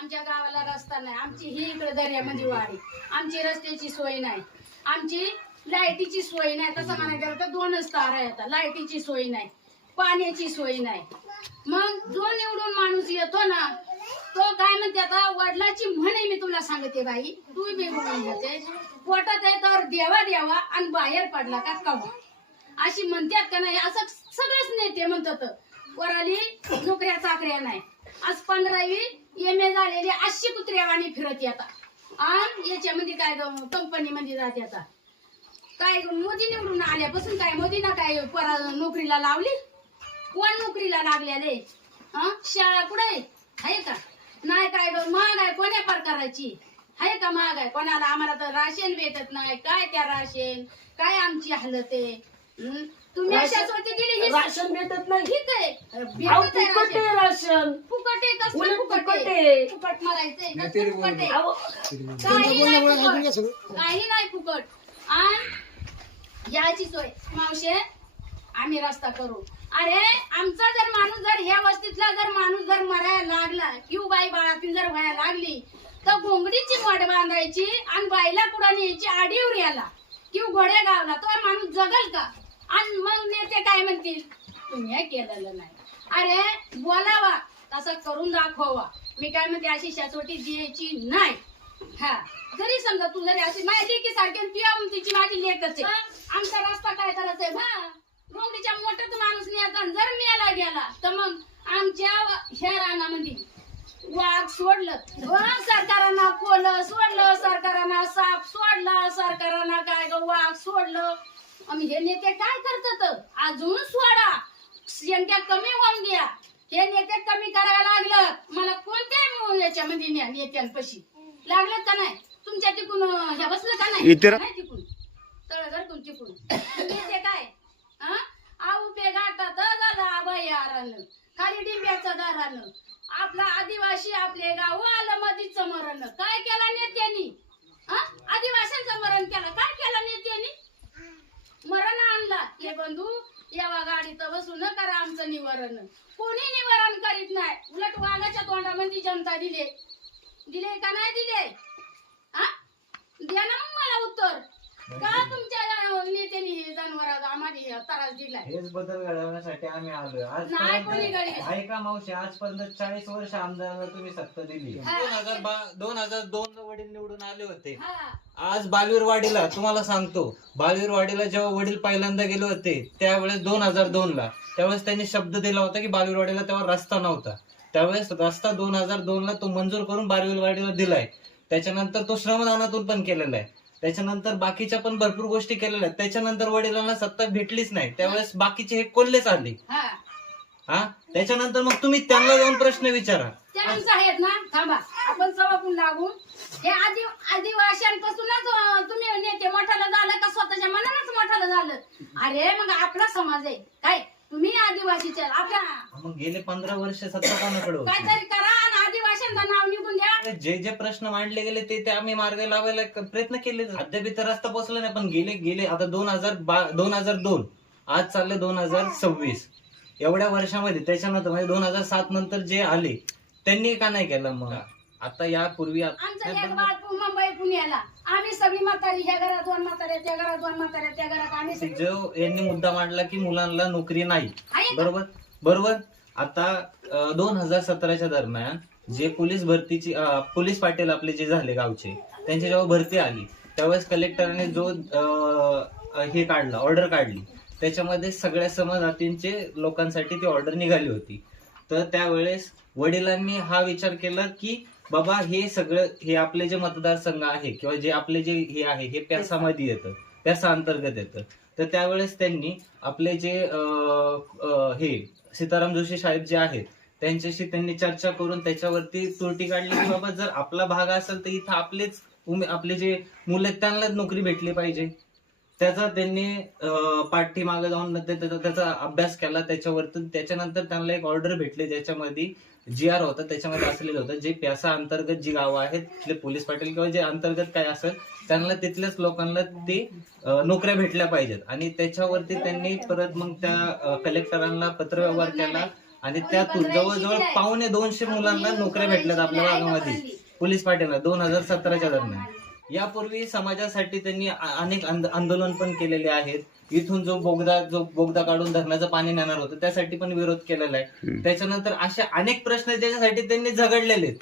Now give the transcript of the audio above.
आमच्या गावाला रस्ता नाही. आमची ही इकडे दर्यामध्ये वाडी. आमची रस्त्याची सोय नाही. आमची लाईटीची सोय नाही. तसं म्हणायचं गेलं तर दोनच तारा येतात. लाईटीची सोय नाही. पाण्याची सोय नाही. मग जो निवडून माणूस येतो ना तो काय म्हणते आता वडिलाची म्हणे मी तुला सांगते बाई. तू बी म्हणून जाते पोटात आहे तर देवा देवा आणि बाहेर पडला का कवा. अशी म्हणतात का नाही? असं सगळेच नेते म्हणतात. वराली नोकऱ्या चाकऱ्या नाही. आज पंधरावी झालेली अशी कुत्र्यावाणी फिरत येतात आणि याच्यामध्ये काय कंपनी मध्ये जाते आता काय मोदी निवडून आल्यापासून काय मोदीनं काय परा नोकरीला लावली? कोण नोकरीला लागलेले? हं? शाळा कुठे आहे? का? नाही काय गं, महाग आहे कोण्या प्रकाराची आहे का महाग आहे? कोणाला आम्हाला तर राशन भेटत नाही. काय त्या राशन? काय आमची हालत आहे? तुम्ही होती गेली हे राशन भेटत नाही. ठीक आहे. राशन. फुकट आहे उलट फुकट. फुकट आहे आहे. फुकट मारायचंय. नाही, कसलं ते फुकट आहे. अहो, काही नाही फुकट. काही नाही फुकट. आणि याची सोय. मावशे आम्ही रस्ता करू. अरे आमचा जर माणूस जर ह्या वस्तीतला जर माणूस जर मरायला लागला किंवा बाई बाळातीन जर व्हायला लागली तर घोंगडीची मड बांधायची आणि बाईला कुठं न्यायची आडीवर याला किंवा घोड्या गावला तो माणूस जगल का? आणि मग नेते काय म्हणतील? तुम्ही हे केलेलं नाही. अरे बोलावा. तसं करून दाखवा मी काय म्हणते अशी शासवटी द्यायची नाही. हा. जरी समजा तू जरी अशी माझी लेकी सारखी ती येऊन तिची माझी आहे. आमचा रस्ता काय करायचा आहे भा डोंगरीच्या मोठ्यात माणूस आणि जर मेला गेला तर मग आमच्या ह्या रानामध्ये वाघ सोडलं. सरकारांना कोल सोडलं सरकारांना साप सोडला सरकारांना काय ग वाघ सोडलं. आम्ही हे नेते काय करतात? अजून सोडा. संख्या कमी होऊन द्या हे नेते कमी करायला कोणत्या याच्यामध्ये न्या लागलं का नाही? तुमच्या तिकून ह्या बसलं का नाही? इतर- नाही तिकून. तळघर कोण तिकून? नेते काय? हा आऊ पे गाठात झाला भयारानं. खाली डिंब्याचं दारानं. आपला आदिवासी आपले गाव आलं मधीच मरण. काय केला नेत्यांनी? हा आदिवासींचं मरण केलं. काय केलं नेत्यांनी? मरण आणला. हे बंधू यावा गाडीत बसून करा आमचं निवारण. कोणी निवारण करीत नाही? उलट वाघाच्या तोंडामध्ये जनता दिले? दिले का नाही दिले? हा द्या ना मग मला उत्तर. का तुमच्या नेत्यांनी जनावर आम्हाला त्रास दिलाय? हेच बदल घडवण्यासाठी आम्ही आलोय. नाही कोणी घडले. आजपर्यंत ऐका मावशी आजपर्यंत चाळीस वर्ष आमदारांना तुम्ही सत्ता दिली. हा. दोन हजार बा- दोन हजार दोन ला वडील निवडून आले होते. हा. आज बालवीरवाडीला तुम्हाला सांगतो बालवीरवाडीला जेव्हा वडील पहिल्यांदा गेले होते त्यावेळेस दोन हजार दोन ला त्यावेळेस त्यांनी शब्द दिला होता की बालवीरवाडीला तेव्हा रस्ता नव्हता. त्यावेळेस रस्ता दोन हजार दोन ला तो मंजूर करून बालवीरवाडीला दिलाय. त्याच्यानंतर तो श्रमदानातून पण केलेला आहे. त्याच्यानंतर बाकीच्या पण भरपूर गोष्टी केलेल्या आहेत. त्याच्यानंतर वडिलांना सत्ता भेटलीच नाही. त्यावेळेस बाकीचे हे कोल्हेच आले. हा. त्याच्यानंतर मग तुम्ही त्यांना जाऊन प्रश्न विचारा. त्यांचं आहेत ना? थांबा. आपण सभापून लागून हे आदि आदिवासींपासूनच अं, तुम्ही नेते मोठाला झालं का स्वतःच्या मनानच मोठाला झालं? अरे मग आपला समाज आहे. काय? तुम्ही आदिवासीचे मग गेले पंधरा वर्ष सत्ता कोणाकडे होती? काहीतरी करा आणि आदिवासींचं नाव निघून द्या. जे जे प्रश्न मांडले गेले ते ते आम्ही मार्ग लावायला क- प्रयत्न केले. अद्याप तर रस्ता पोहोचला नाही पण गेले गेले. आता दोन हजार दोन हजार दोन. आज चालले दोन हजार सव्वीस. एवढ्या वर्षामध्ये त्याच्यानंतर म्हणजे दोन हजार सात नंतर जे आले त्यांनी का नाही केलं मग? आता यापूर्वी आ- आमचं एक बाळ पु- मुंबई पुण्याला. आम्ही सगळी म्हातारी ह्या घरात दोन म्हाताऱ्या त्या घरात दोन म्हाताऱ्या त्या घरात आम्ही सगळी जो यांनी मुद्दा मांडला की मुलांना नोकरी नाही. आहे का? बरोबर? बरोबर? आता दोन हजार सतराच्या दरम्यान जे पोलीस भरतीची अं, पोलीस पाटील आपले जे झाले गावचे त्यांची जेव्हा भरती आली त्यावेळेस कलेक्टरने जो अं, हे काढला ऑर्डर काढली त्याच्यामध्ये सगळ्या समाजातींचे लोकांसाठी ती ऑर्डर निघाली होती. तर त्यावेळेस वडिलांनी हा विचार केला की बाबा हे सगळं हे आपले जे मतदारसंघ आहे किंवा जे आपले जे हे आहे हे प्यासामध्ये येतं प्यासा अंतर्गत येतं. तर त्यावेळेस त्यांनी आपले जे हे सीताराम जोशी साहेब जे आहेत त्यांच्याशी त्यांनी चर्चा करून त्याच्यावरती त्रुटी काढली की बाबा जर आपला भाग असेल तर इथं आपलेच उमे- आपले जे मुलं त्यांनाच नोकरी भेटली पाहिजे. त्याचा त्यांनी पाठीमागे जाऊन त्याचा त्याचा अभ्यास केला त्याच्यावरती त्याच्यानंतर त्यांना एक ऑर्डर भेटली ज्याच्यामध्ये जी आर होता त्याच्यामध्ये असलेलं होतं. जे प्यासा अंतर्गत जी गावं आहेत तिथले पोलीस पाटील किंवा जे अंतर्गत काय असेल त्यांना तिथल्याच लोकांना ते नोकऱ्या भेटल्या पाहिजेत. आणि त्याच्यावरती त्यांनी परत मग त्या कलेक्टरांना पत्रव्यवहार केला. आणि त्यातून जवळजवळ पावणे दोनशे मुलांना नोकऱ्या भेटल्यात आपल्या भागामध्ये. पोलीस पाटीलला दोन हजार सतराच्या दरम्यान. यापूर्वी समाजासाठी त्यांनी अनेक आंदोलन पण केलेले आहेत. इथून जो बोगदा जो बोगदा काढून धरणाचं पाणी नेणार होतं त्यासाठी पण विरोध केलेला आहे. त्याच्यानंतर असे अनेक प्रश्न आहेत ज्याच्यासाठी त्यांनी झगडलेले आहेत.